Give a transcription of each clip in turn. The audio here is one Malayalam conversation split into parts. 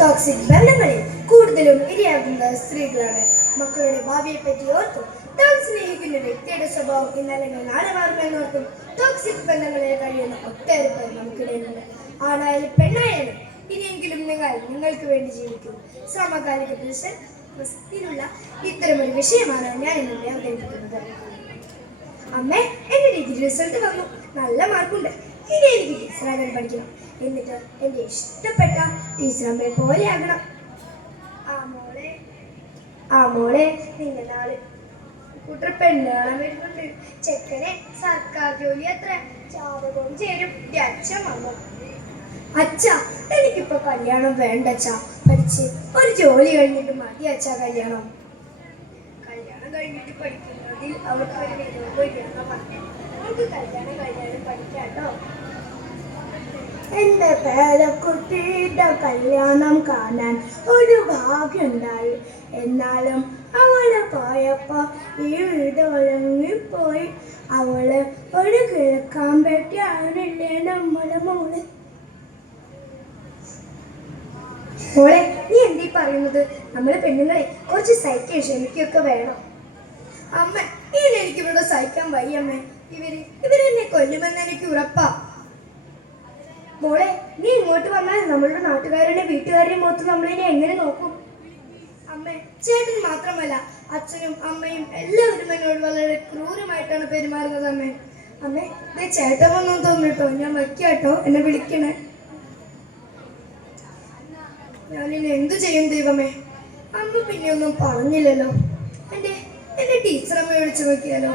ടോക്സിക് ബന്ധങ്ങളിൽ കൂടുതലും ഇരയാകുന്ന സ്ത്രീകളാണ്. മക്കളുടെ ഭാവിയെ പറ്റി ഓർത്തും താൻ സ്നേഹിക്കുന്ന വ്യക്തിയുടെ സ്വഭാവം ഇന്നല്ലെങ്കിൽ നാളെ മാറുമെന്നോർത്തും ടോക്സിക് ബന്ധങ്ങളിൽ കഴിയുന്ന ഒട്ടേറെ പേർ നമുക്കിടയിലുണ്ട്. ആണായാലും പെണ്ണായാലും ഇനിയെങ്കിലും നിങ്ങൾക്ക് വേണ്ടി ജീവിക്കും. സമകാലിക പ്രസക്തിയിലുള്ള ഇത്തരമൊരു വിഷയമാണ് ഞാൻ ഇന്നിവിടെ അവതരിപ്പിക്കുന്നത്. അമ്മേ, എന്റെ ഡിഗ്രി റിസൾട്ട് വന്നു. നല്ല മാർക്കുണ്ട്. ഇനി എനിക്ക് ടീച്ചറാകാൻ പഠിക്കണം. എന്നിട്ട് എന്റെ ഇഷ്ടപ്പെട്ട ടീച്ചറമ്മയെ പോലെ ആകണം. ആ മോളെ നിന്റെ നാള് കൂട്ടർ പെണ്ണ് കാണാൻ വരുന്നുണ്ട്. ചെക്കനെ സർക്കാർ ജോലി അത്ര ജാതകവും ചേരും. അച്ഛൻ വന്നു. അച്ഛ, എനിക്കിപ്പോ കല്യാണം വേണ്ട അച്ഛാ. പഠിച്ച് ഒരു ജോലി കഴിഞ്ഞിട്ട് മതി അച്ഛാ കല്യാണം. കല്യാണം കഴിഞ്ഞിട്ട് പഠിക്കുന്നതിൽ അവർക്ക് ഒരു വിരോധമില്ലെന്ന പറഞ്ഞു. നമുക്ക് കല്യാണം കഴിഞ്ഞാലും പഠിക്കാട്ടോ. എന്റെ പേരക്കുട്ടിയുടെ കല്യാണം കാണാൻ ഒരു ഭാഗ്യമുണ്ടായി. എന്നാലും അവള് പോയപ്പോ ഈ വീട് ഒഴങ്ങിപ്പോയി. അവള് ഒരു കേൾക്കാൻ പറ്റിയാണില്ലേ നമ്മളെ മോള്. മോളെ, നീ എന്തീ പറയുന്നത്? നമ്മള് പെണ്ണുങ്ങളെ കുറച്ച് സഹിക്കാൻ ക്ഷമിക്കുകയൊക്കെ വേണം. അമ്മ, ഇനി എനിക്ക് ഇവിടെ സഹിക്കാൻ വയ്യമ്മേ. ഇവരെന്നെ കൊല്ലുമെന്ന് എനിക്ക് ഉറപ്പാ. മോളെ, നീ ഇങ്ങോട്ട് വന്നാൽ നമ്മളുടെ നാട്ടുകാരുടെ വീട്ടുകാരുടെ മുഖത്ത് നമ്മളിനെ എങ്ങനെ നോക്കും? അമ്മേ, ചേട്ടൻ മാത്രമല്ല അച്ഛനും അമ്മയും എല്ലാവരും എന്നോട് വളരെ ക്രൂരമായിട്ടാണ് പെരുമാറുന്നത്. അമ്മേ, ചേട്ടൻ വന്നു തോന്നിട്ടോ. ഞാൻ വയ്ക്കാട്ടോ, എന്നെ വിളിക്കണേ. ഞാനിനി എന്തു ചെയ്യും ദൈവമേ? അമ്മ പിന്നെ ഒന്നും പറഞ്ഞില്ലല്ലോ. എന്റെ ടീച്ചറമ്മ വിളിച്ചു നോക്കിയാലോ?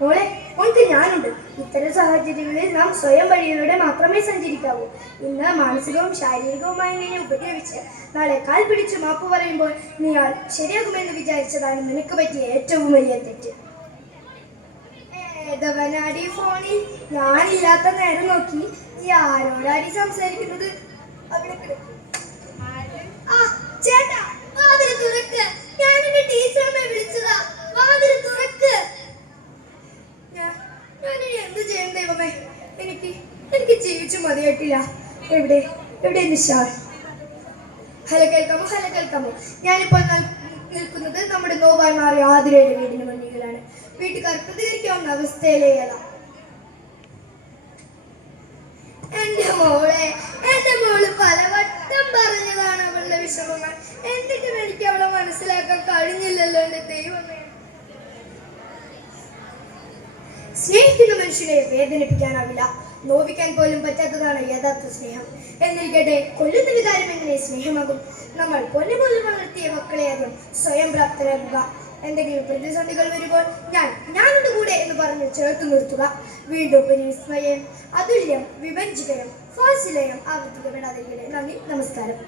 മോളെ, മോൾക്ക് ഞാനുണ്ട്. ഇത്തരം സാഹചര്യങ്ങളിൽ നാം സ്വയം വഴിയിലൂടെ മാത്രമേ സഞ്ചരിക്കാവൂ. ഇന്ന് മാനസികവും ശാരീരികവുമായി നിന്നെ ഉപദ്രവിച്ച് നാളെ കാൽ പിടിച്ച് മാപ്പ് പറയുമ്പോൾ നീ ശരിയാകുമെന്ന് വിചാരിച്ചതാണ് നിനക്ക് പറ്റിയ ഏറ്റവും വലിയ തെറ്റ്. ഏതവനാടി ഫോണിൽ ഞാനില്ലാത്ത നേരം നോക്കി നീ ആരോടാടി സംസാരിക്കുന്നത്? അവിടെ കിടക്കും. ചേട്ടാ, വാതിൽ തുറക്ക്. ഞാൻ എന്റെ ടീച്ചറമ്മ വിളിച്ചതാ. വാതിൽ തുറക്ക്. ഞാനിനി എന്ത് ചെയ്യും ദൈവമേ? എനിക്ക് ജീവിച്ചു മതിയായിട്ടില്ല. എവിടെ നിശാൽ? ഹലോ, കേൾക്കാമോ? ഞാനിപ്പോൾ നിൽക്കുന്നത് നമ്മുടെ നോവായി മാറിയ ആതിരയുടെ വീടിന് മുന്നിലാണ്. വീട്ടുകാർ പ്രതികരിക്കാവുന്ന അവസ്ഥയിലേയല്ല. എന്റെ മോള് പലവട്ടം പറഞ്ഞതാണ് അവളുടെ വിഷമങ്ങൾ. എന്നിട്ടും എനിക്ക് അവളെ മനസ്സിലാക്കാൻ കഴിഞ്ഞില്ലല്ലോ എന്റെ ദൈവമേ. സ്നേഹിക്കുന്ന മനുഷ്യനെ വേദനിപ്പിക്കാനാവില്ല. നോവിക്കാൻ പോലും പറ്റാത്തതാണ് യഥാർത്ഥ സ്നേഹം. എന്നിരിക്കട്ടെ, കൊല്ലുന്ന വികാരം എങ്ങനെ സ്നേഹമാകും? നമ്മൾ പൊന്നുപോലെ വളർത്തിയ മക്കളെ ആദ്യം സ്വയം പ്രാപ്തരാകുക. എന്തെങ്കിലും പ്രതിസന്ധികൾ വരുമ്പോൾ ഞാനുണ്ട് കൂടെ എന്ന് പറഞ്ഞ് ചേർത്ത് നിർത്തുക. വീണ്ടും ഒരു വിസ്മയം, അതുല്യം, വിഭജികരം, ഫാസിലയം ആവർത്തിക്കപ്പെടാതിരിക്കട്ടെ. നന്ദി, നമസ്കാരം.